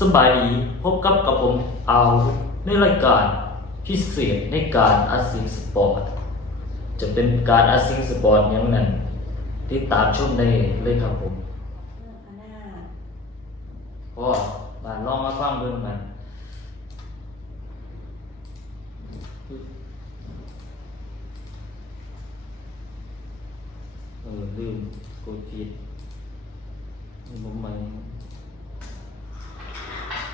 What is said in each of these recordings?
สบายดีพบกับกับผมเอาในรายการพิเศษในการอาซิงสปอร์ตจะเป็นการอาซิงสปอร์ตอย่างนั้นติดตามชมได้เลยครับผมเรื่องพนาก็มาลองมาฟังเรื่องกันเออลืมกดผิดนี่ผมไม่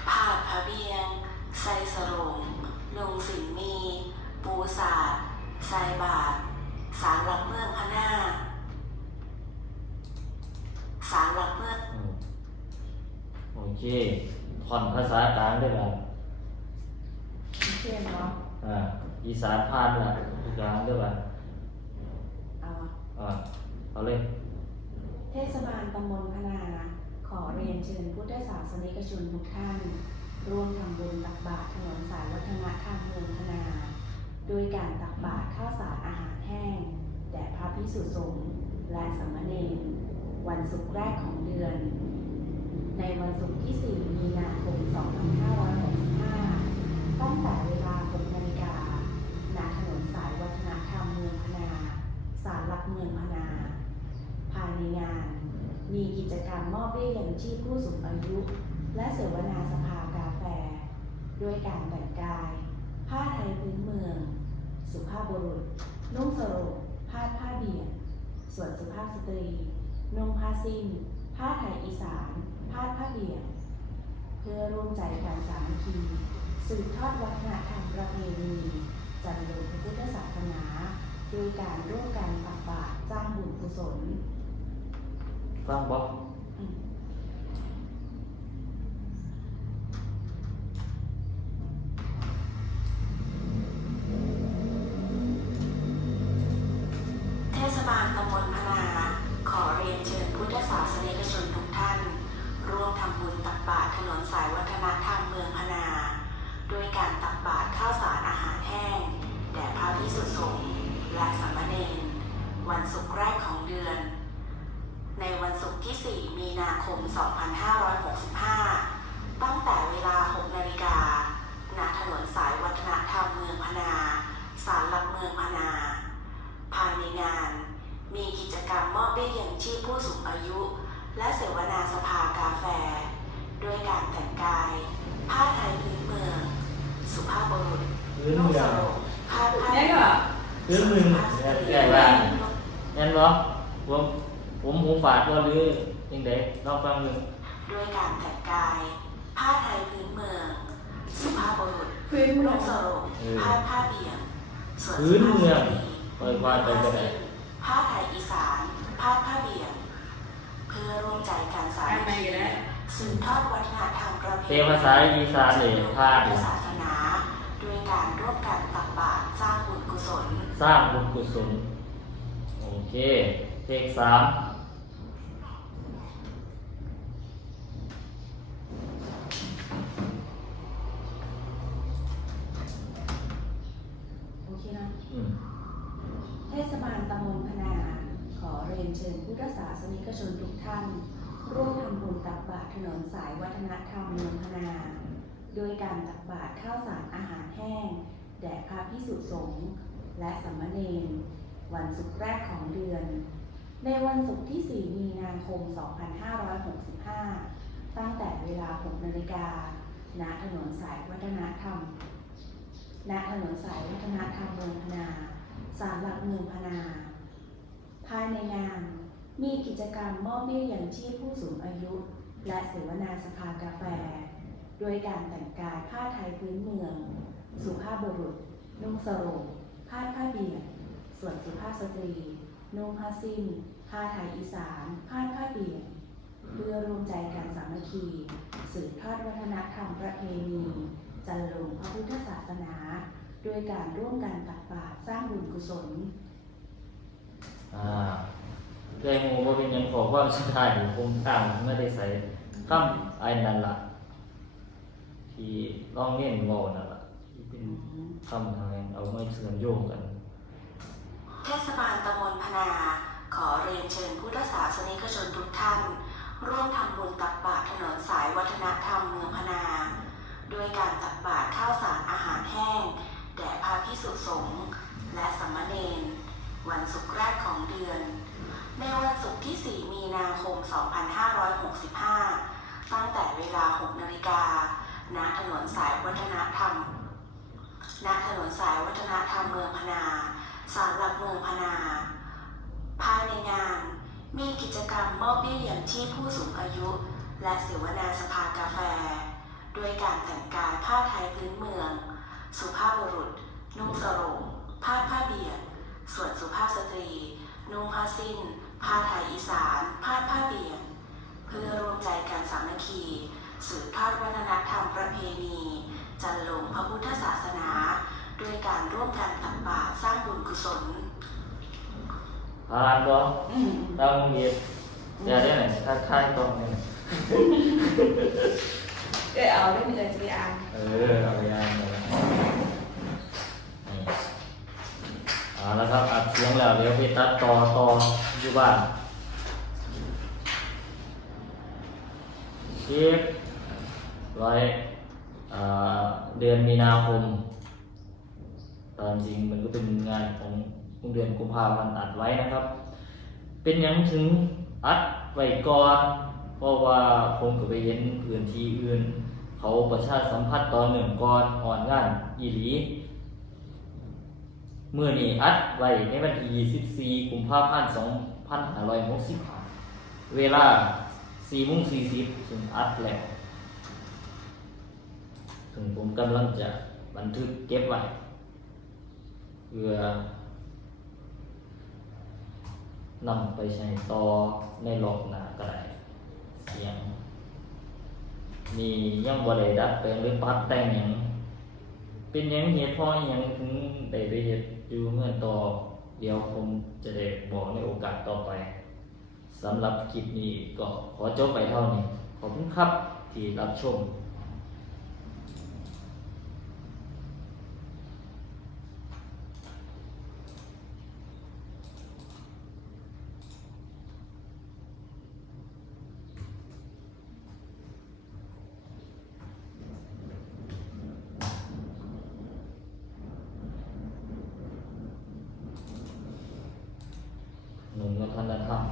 ผาดพระเบียง ไซสรงนุงสินมี ปูศาสตร์ไซบาทสารหลักเมืองพะนาสารหลักเมืองเออโอเคถอนภาษากลางได้แล้วเช่นเนาะอ่าอีสานพานละกลางได้ป่ะเอาอ่าเอาเลย เทศบาลตำบลพนา ขอเรียนเชิญพุทธศาสนิกชนทุกท่าน ร่วมทำบุญตักบาตรถนนสายวัฒนธรรมเมืองพนา โดยการตักบาตรข้าวสารอาหารแห้ง แด่พระพิสุสงฆ์และสามเณรวันศุกร์แรกของเดือน ในวันศุกร์ที่ 4 มีนาคม 2565 ตั้งแต่เวลา 6 นาฬิกาณถนนสายวัฒนธรรมเมืองพนาศาลหลักเมืองพนา ภายในงาน มีกิจกรรมมอบเบี้ยยังชีพผู้สูงอายุ และเสวนาสภากาแฟ ด้วยการแต่งกาย ผ้าไทยพื้นเมือง สุภาพบุรุษ นุ่งสโรงผ้าดผ้าเบี่ยงส่วนสุภาพสตรี นุ่งผ้าสิ้น ผ้าไทยอีสาน ผ้าดผ้าเบี่ยงเพื่อร่วมใจการสามัคคีสืบทอดวัฒนธรรมประเพณีจันโลพระพุทธศาสนาโดยการร่วมกันตักบาตรสร้างบุญกุศลฟังบอก วันศุกร์แรกของเดือน ในวันศุกร์ที่ 4 มีนาคม 2565 ตั้งแต่เวลา 6 นาฬิกาณถนนสายวัฒนธรรมเมืองพนาศาลหลักเมืองพนา ภายในงาน มีกิจกรรมมอบเบี้ยยังชีพผู้สูงอายุ และเสวนาสภากาแฟ ด้วยการแต่งกาย ผ้าไทยพื้นเมือง สุภาพบุรุษพื้นนุ่งเมือสงโรงผ้าผ้าเนี่ยก็พื้นเมืองใหญ่ ว่างั้นบอผมผมหูฝาดว่าหรือยังไงลองฟังหนึ่งด้วยการแต่งกาย ผ้าไทยพื้นเมือง สุภาพบุรุษพื้นเมือนุ่งงสโรงผ้าผ้าเบี่ยงส่วนพื้นเมืองสุภาพสตรีปล่อยว่าไปก็ได้ผ้าไทยอีสานผ้าผ้าเบี่ยง เพื่อร่วมใจการสามัคคีสืบทอดวัฒนธรรมประเพเทณีภาษาอีสานเลยพาดพุทธศาสนา ด้วยการร่วมกันตักบาตรสร้างบุญกุศล สร้างบุญกุศลโอ เคเทคสามโอเคนะ อืมเทศบาลตำบลพนา ขอเรียนเชิญพุทธศาสนิกชนทุกท่าน ร่วมทำบุญตักบาตรถนนสายวัฒนธรรมเมืองพนา โดยการตักบาตรข้าวสารอาหารแห้ง แด่พระพิสุสงฆ์และสามเณร วันศุกร์แรกของเดือน ในวันศุกร์ที่ 4 มีนาคม 2565 ตั้งแต่เวลา 6 นาฬิกา ณ ถนนสายวัฒนธรรม ณ ถนนสายวัฒนธรรมเมืองพนาศาลหลักเมืองพนา ภายในงานมีกิจกรรมมอบเบี้ยยังชีพผู้สูงอายุ และเสวนาสภากาแฟ โดยการแต่งกายผ้าไทยพื้นเมือง สุภาพบุรุษนุ่งสโรงผ้าผ้าเบี่ยง ส่วนสุภาพสตรีนุ่งผ้าสิ้นผ้าไทยอีสานผ้าผ้าเบี่ยงเพื่อรวมใจการสามัคคีสืบทอดวัฒนธรรมประเพณีจันลงพระพุทธศาสนา ด้วยการร่วมกันตักบาตรสร้างบุญกุศลอ่าแต่หมูบ่เป็นยังขอความสุดท้ายผมตามไม่ได้ใส่คำไอ้นั่นล่ะที่ลองเน้นเว้านั่นล่ะที่เป็นคำทางเอาไมาเชื่อมโยงกัน เทศบาลตำบลพนา ขอเรียนเชิญพุทธศาสนิกชนทุกท่าน ร่วมทำบุญตักบาตรถนนสายวัฒนธรรมเมืองพนา โดยการตักบาตรข้าวสารอาหารแห้ง แด่พระพิสุสงฆ์และสมณเณรวันศุกร์แรกของเดือน ในวันศุกร์ที่ 4 มีนาคม 2565 ตั้งแต่เวลา 6 นาฬิกาณถนนสายวัฒนธรรมณถนนสายวัฒนธรรมเมืองพนา ศาลหลักเมืองพนา ภายในงานมีกิจกรรมมอบเบี้ยย่างชีพผู้สูงอายุ และเสวนาสภากาแฟ ด้วยการแต่งกายผ้าไทยพื้นเมือง สุภาพบุรุษ นุ่งสรงผ้าผ้าเบียด ส่วนสุภาพสตรี นุ่งผ้าสิ้น ผ้าไทยอีสานผ้าผ้าเบียดเพื่อร่วมใจกันสามัคคีสืบทอดวัฒนธรรมประเพณี จันลงพระพุทธศาสนา ด้วยการร่วมกันตั กบาตรสร้างบุญกุศลผ่านบ่อืมดาวเมียอย่าได้ไหนถ้าค่ายตรงนี้เออเอาได้มีเลยสิอันเออเอาไปอ่านเลยนี่เอาแล้วครับอัดเสียงแล้วเดี๋ยวไปตัดต่อต่ออยู่บ้านคลิปไว้อ่าเดือนมีนาคม ตามจริงมันก็เป็นงานของเดือนกุมภาพันธ์อัดไว้นะครับ เป็นยังถึงอัดไว้ก่อนเพราะว่าผมก็ไปเห็นพื้นที่อื่น เขาประชาสัมพันธ์ตอนหนึ่งก่อนอ่อนงานอีหลีเมื่อนี้อัดไว้ในวันที่24กุมภาพันธ์2565เวลา4โมง40ถึงอัดแล้วถึงผมกำลังจะบันทึกเก็บไว้ พื่อนำไปใช้ต่อในรอบหน้าก็ได้เสียงนี่ยังบ่ได้ดัดแปลงหรือปรับแต่งหยังเป็นหยังเหตุเพราะหยังถึงได้ไปเฮ็ดอยู่เมื่อต่อเดี๋ยวผมจะได้บอกในโอกาสต่อไปสำหรับคลิปนี้ก็ขอจบไปเท่านี้ ขอบคุณครับที่รับชม 啊